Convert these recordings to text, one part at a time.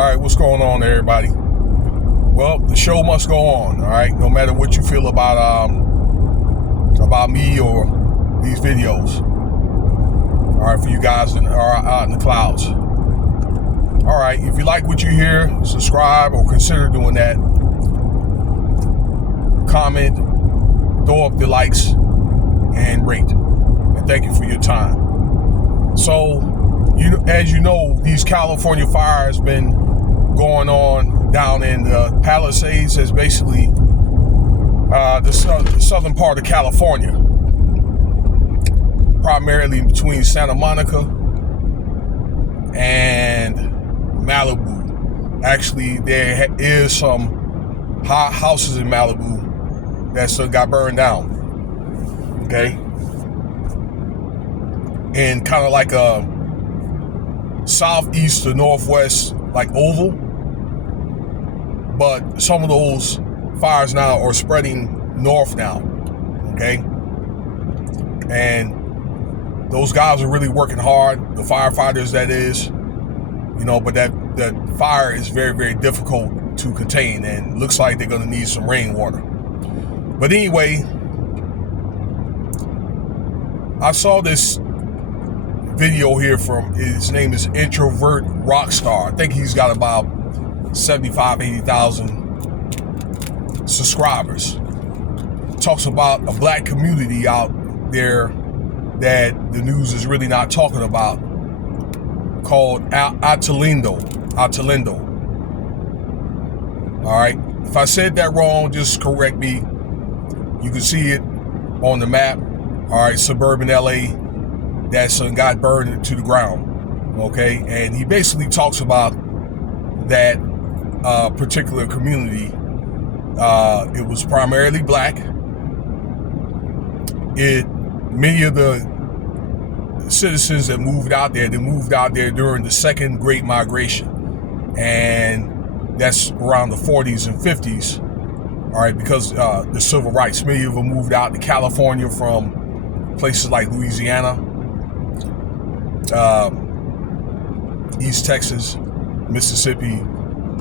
right, what's going on, everybody? Well, the show must go on. All right, no matter what you feel about me or these videos. All right, for you guys that are out in the clouds. All right, if you like what you hear, subscribe or consider doing that. Comment, throw up the likes, and rate. And thank you for your time. So, as you know, these California fires been going on down in the Palisades, as basically the southern part of California, primarily between Santa Monica and Malibu. Actually, there is some hot houses in Malibu that got burned down. Okay, and kind of like a southeast to northwest, like oval. But some of those fires now are spreading north now. Okay, and those guys are really working hard. The firefighters, that is, but that fire is very, very difficult to contain, and looks like they're going to need some rainwater. But anyway, I saw this video here from, his name is Introvert Rockstar. I think he's got about 80,000 subscribers. Talks about a black community out there that the news is really not talking about, called Altadena. All right, if I said that wrong, just correct me. You can see it on the map. All right, suburban LA, that got burned to the ground. Okay, and he basically talks about that particular community. It was primarily black. Many of the citizens that moved out there, they moved out there during the second Great Migration, and that's around the 40s and 50s. All right, because the civil rights. Many of them moved out to California from places like Louisiana, East Texas, Mississippi,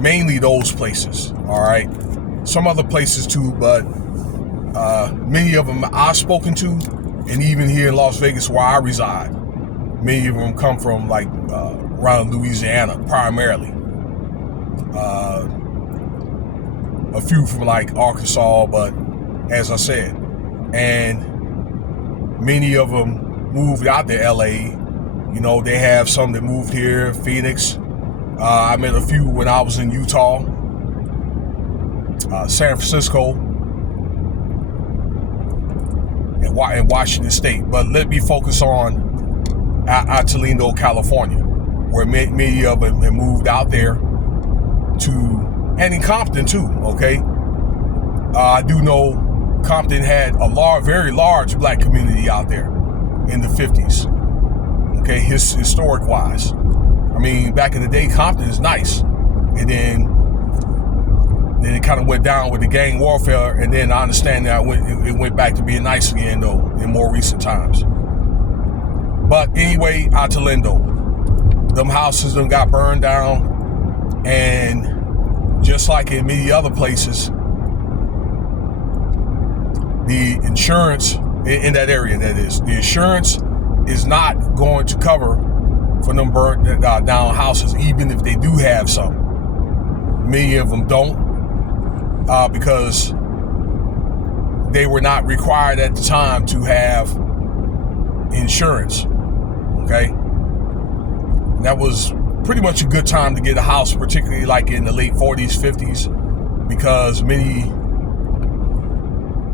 mainly those places. All right, some other places too, but many of them I've spoken to, and even here in Las Vegas where I reside, many of them come from like around Louisiana primarily. A few from like Arkansas, but as I said, and many of them moved out to LA. They have some that moved here, Phoenix. I met a few when I was in Utah, San Francisco, and Washington State. But let me focus on Altadena, California, where many of them have moved out there to, and in Compton too. Okay, I do know Compton had a very large black community out there in the 50s. Okay, historic wise. I mean, back in the day, Compton is nice, and then it kind of went down with the gang warfare, and then I understand that it went back to being nice again, though, in more recent times. But anyway, Altadena, them houses them got burned down, and just like in many other places, the insurance in that area, that is, the insurance is not going to cover for them burnt down houses, even if they do have some. Many of them don't, because they were not required at the time to have insurance. Okay, and that was pretty much a good time to get a house, particularly like in the late 40s, 50s, because many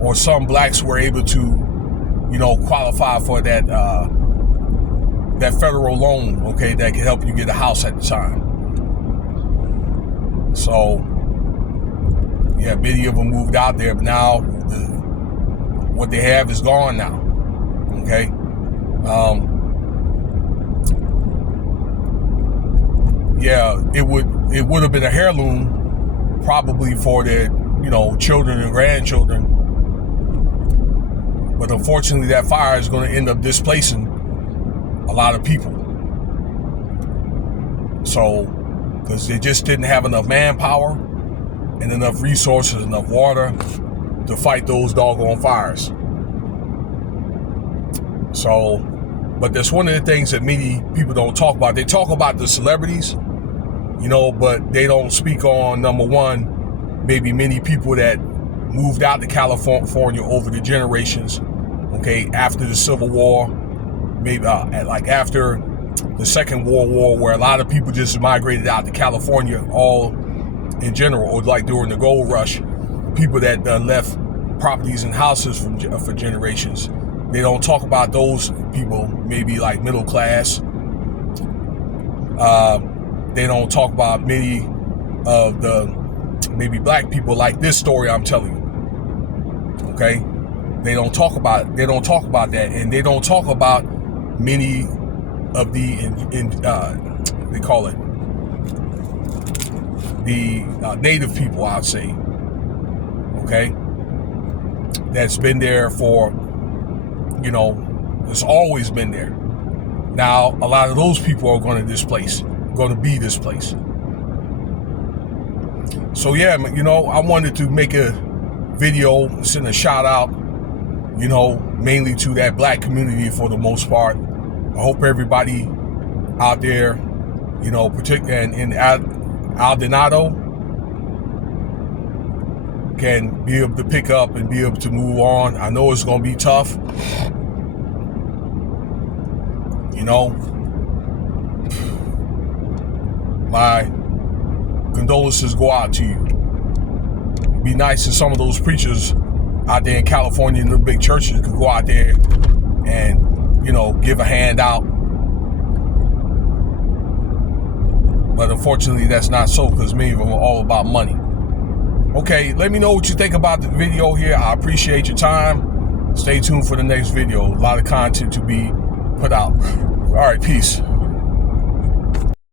or some blacks were able to, qualify for that federal loan, okay, that could help you get a house at the time. So, yeah, many of them moved out there, but now what they have is gone now. Okay, yeah, it would have been a heirloom probably for their children and grandchildren. But unfortunately, that fire is going to end up displacing a lot of people. So because they just didn't have enough manpower and enough resources, enough water to fight those doggone fires. So, but that's one of the things that many people don't talk about. They talk about the celebrities, you know, but they don't speak on, number one, maybe many people that moved out to California over the generations, okay, after the Civil War, maybe like after the Second World War, where a lot of people just migrated out to California all in general, or like during the gold rush, people that left properties and houses for generations. They don't talk about those people, maybe like middle class. They don't talk about many of the maybe black people like this story I'm telling you. Okay? They don't talk about that, and they don't talk about many of the they call it the native people, I'd say. Okay? That's been there for, you know, it's always been there. Now, a lot of those people are going to be displaced. So yeah, you know, I wanted to make a video, send a shout out, you know, mainly to that black community for the most part. I hope everybody out there, you know, particularly in Altadena, can be able to pick up and be able to move on. I know it's going to be tough. You know, my condolences go out to you. It'd be nice if some of those preachers out there in California in the big churches could go out there and, you know, give a hand out. But unfortunately, that's not so, because many of them are all about money. Okay, let me know what you think about the video here. I appreciate your time. Stay tuned for the next video. A lot of content to be put out. All right, peace.